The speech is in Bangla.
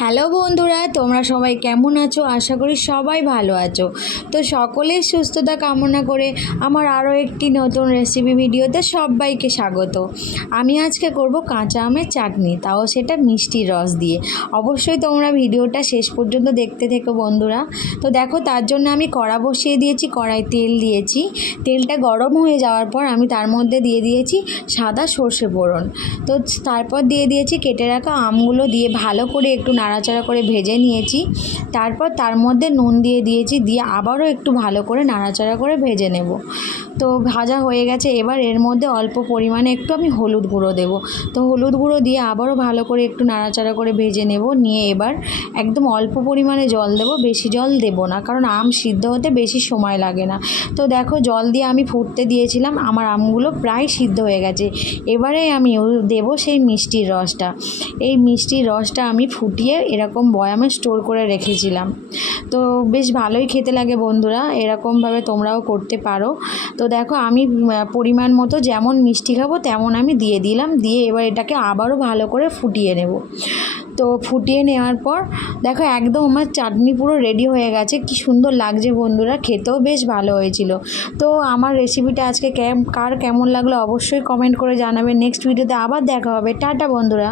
হ্যালো বন্ধুরা, তোমরা সবাই কেমন আছো? আশা করি সবাই ভালো আছো। তো সকলের সুস্থতা কামনা করে আমার আরও একটি নতুন রেসিপি ভিডিওতে সবাইকে স্বাগত। আমি আজকে করব কাঁচা আমের চাটনি, তাও সেটা মিষ্টি রস দিয়ে। অবশ্যই তোমরা ভিডিওটা শেষ পর্যন্ত দেখতে থেকো বন্ধুরা। তো দেখো, তার জন্য আমি কড়া বসিয়ে দিয়েছি, কড়াই তেল দিয়েছি। তেলটা গরম হয়ে যাওয়ার পর আমি তার মধ্যে দিয়ে দিয়েছি সাদা সর্ষে ফোড়ন। তো তারপর দিয়ে দিয়েছি কেটে রাখা আমগুলো, দিয়ে ভালো করে একটু নাড়াচাড়া করে ভেজে নিয়েছি। তারপর তার মধ্যে নুন দিয়ে দিয়েছি, দিয়ে আবারও একটু ভালো করে নাড়াচাড়া করে ভেজে নেব। তো ভাজা হয়ে গেছে। এবার এর মধ্যে অল্প পরিমাণে একটু আমি হলুদ গুঁড়ো দেব। তো হলুদ গুঁড়ো দিয়ে আবারও ভালো করে একটু নাড়াচাড়া করে ভেজে নেব। নিয়ে এবার একদম অল্প পরিমাণে জল দেব, বেশি জল দেব না, কারণ আম সিদ্ধ হতে বেশি সময় লাগে না। তো দেখো, জল দিয়ে আমি ফুটতে দিয়েছিলাম, আমার আমগুলো প্রায় সিদ্ধ হয়ে গেছে। এবারে আমি দেব সেই মিষ্টির রসটা। এই মিষ্টির রসটা আমি ফুটিয়ে এরকম বয়ামে স্টোর করে রেখেছিলাম। তো বেশ ভালোই খেতে লাগে বন্ধুরা, এরকমভাবে তোমরাও করতে পারো। তো দেখো, আমি পরিমাণ মতো যেমন মিষ্টি খাবো তেমন আমি দিয়ে দিলাম। দিয়ে এবার এটাকে আবারও ভালো করে ফুটিয়ে নেব। তো ফুটিয়ে নেওয়ার পর দেখো, একদম আমার চাটনি পুরো রেডি হয়ে গেছে। কি সুন্দর লাগছে বন্ধুরা, খেতেও বেশ ভালো হয়েছিল। তো আমার রেসিপিটা আজকে কার কেমন লাগলো অবশ্যই কমেন্ট করে জানাবে। নেক্সট ভিডিওতে আবার দেখা হবে। টাটা বন্ধুরা।